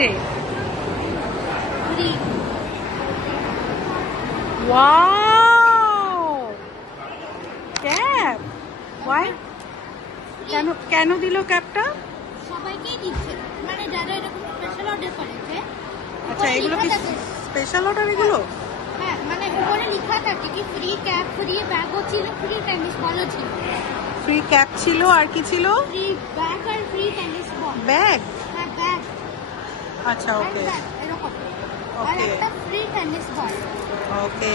রে? Wow, cap. Y? কেন দিল ক্যাপটা? সবাইকেই দিচ্ছে, মানে যারা এরকম স্পেশাল অর্ডার করেছে। আচ্ছা, এগুলো কি স্পেশাল অর্ডার এগুলো? হ্যাঁ, মানে উপরে লেখা থাকে কি ফ্রি ক্যাপ, ফ্রি ব্যাগও ছিল, ফ্রি টেনিস বলও ছিল। ফ্রি ক্যাপ ছিল, আর কি ছিল? ফ্রি ব্যাগ আর ফ্রি টেনিস বল। ব্যাগ? হ্যাঁ, ব্যাগ। আচ্ছা, ওকে এরকম। আর ওকে একটা ফ্রি টেনিস বল। ওকে।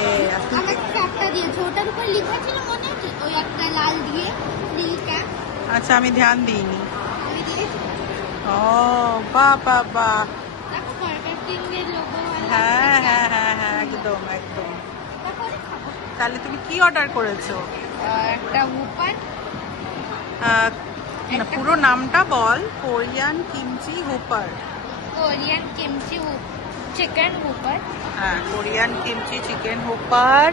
আমাকে ক্যাপটা দিয়েছে, ওটার উপর লেখা ছিল মনে আছে? ওই একটা লাল দিয়ে ফ্রি ক্যাপ। আচ্ছা, আমি ধ্যান দিইনি। আমি দিয়েছি। ও বাহ বাহ বাহ। দেখো বার্গার কিং এর লোগো। হ্যাঁ হ্যাঁ হ্যাঁ হ্যাঁ, একদম একদম। তাহলে তুমি কি অর্ডার করেছো? একটা হুপার। না, পুরো নামটা বল। Korean kimchi whopper. Korean kimchi chicken whopper. হ্যাঁ, Korean kimchi chicken whopper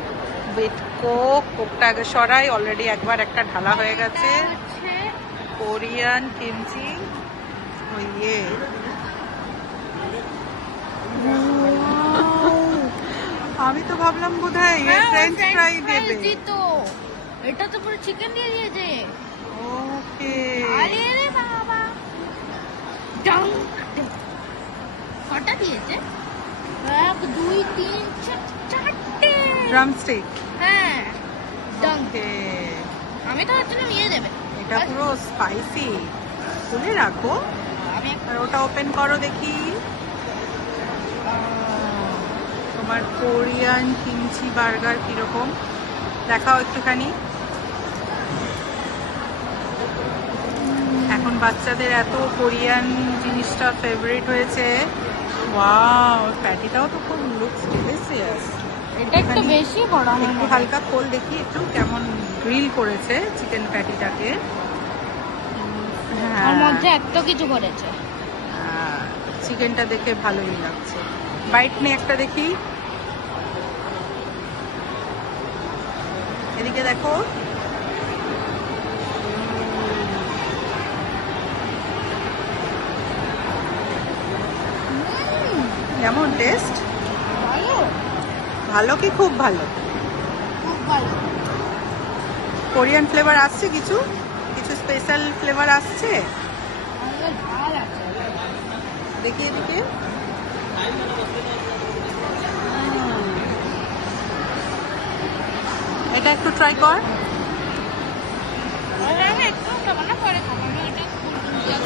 with coke. কোকটা আগে সরাই, অলরেডি একবার একটা ঢালা হয়ে গেছে। কোরিয়ান কিমচি ইয়ে। আমি তো ভাবলাম বোধহয় ফ্রেঞ্চ ফ্রাই দেবে। তো এটা তো পুরো চিকেন দিয়ে দিয়েছে। ওকে। আরে রে বাবা, কটা দিয়েছে? 1 2 3 4টে ড্রামস্টিক। হ্যাঁ, ওকে। আমি তো ভাবছিলাম নিয়ে যাবে। এটা পুরো স্পাইসি। খুলে রাখো, আমি আর ওটা ওপেন করো দেখি। তোমার কোরিয়ান কিমচি বার্গার কিরকম দেখাও একটুখানি। এখন বাচ্চাদের এত কোরিয়ান জিনিসটা ফেভারিট হয়েছে। ওয়াও, প্যাটিটাও তো খুব লুকস ডিলিশিয়াস। এটা একটু বেশি বড়। একটু হালকা খোল দেখি একটু কেমন গ্রিল করেছে চিকেন প্যাটিটাকে। আর মধ্যে এত কিছু করেছে। চিকেনটা দেখে ভালোই লাগছে। বাইট নে একটা দেখি। এদিকে দেখো। কেমন টেস্ট? ভালো, ভালো কি খুব ভালো? খুব ভালো। কোরিয়ান ফ্লেভার আসছে, কিছু কিছু স্পেশাল ফ্লেভার আসছে। ভালো আছে। দেখি এদিকে। এটা একটু ট্রাই কর। আমি একটু খাবো না, পরে খাবো। আমি এটা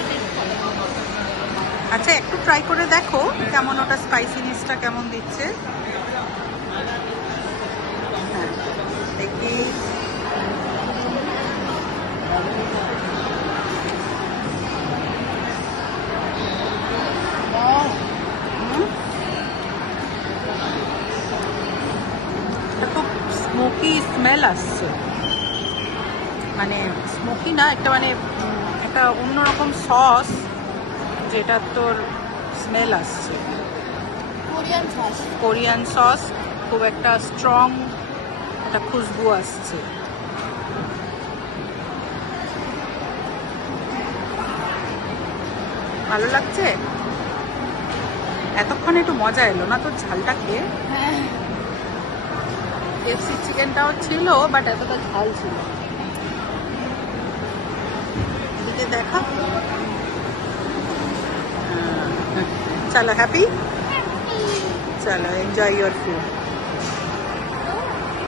টেস্ট করবো। আচ্ছা, একটু ট্রাই করে দেখো কেমন, ওটা স্পাইসিনেসটা কেমন দিচ্ছে। হ্যাঁ, দেখি। এটা খুব স্মোকি স্মেল আসছে, মানে স্মোকি না, একটা মানে একটা অন্যরকম সস, যেটা তোর স্মেল আসছে। Korean sauce. কোরিয়ান সস, খুব একটা স্ট্রং একটা খুশবু আসছে। ভালো লাগছে। এতক্ষণ একটু মজা এলো না তোর ঝালটা খেয়ে? হ্যাঁ, কেএফসি চিকেনটাও ছিল, বাট এতটা ঝাল ছিল। এদিকে দেখা। চলো, হ্যাপি? চলো, এনজয় ইয়োর ফুড।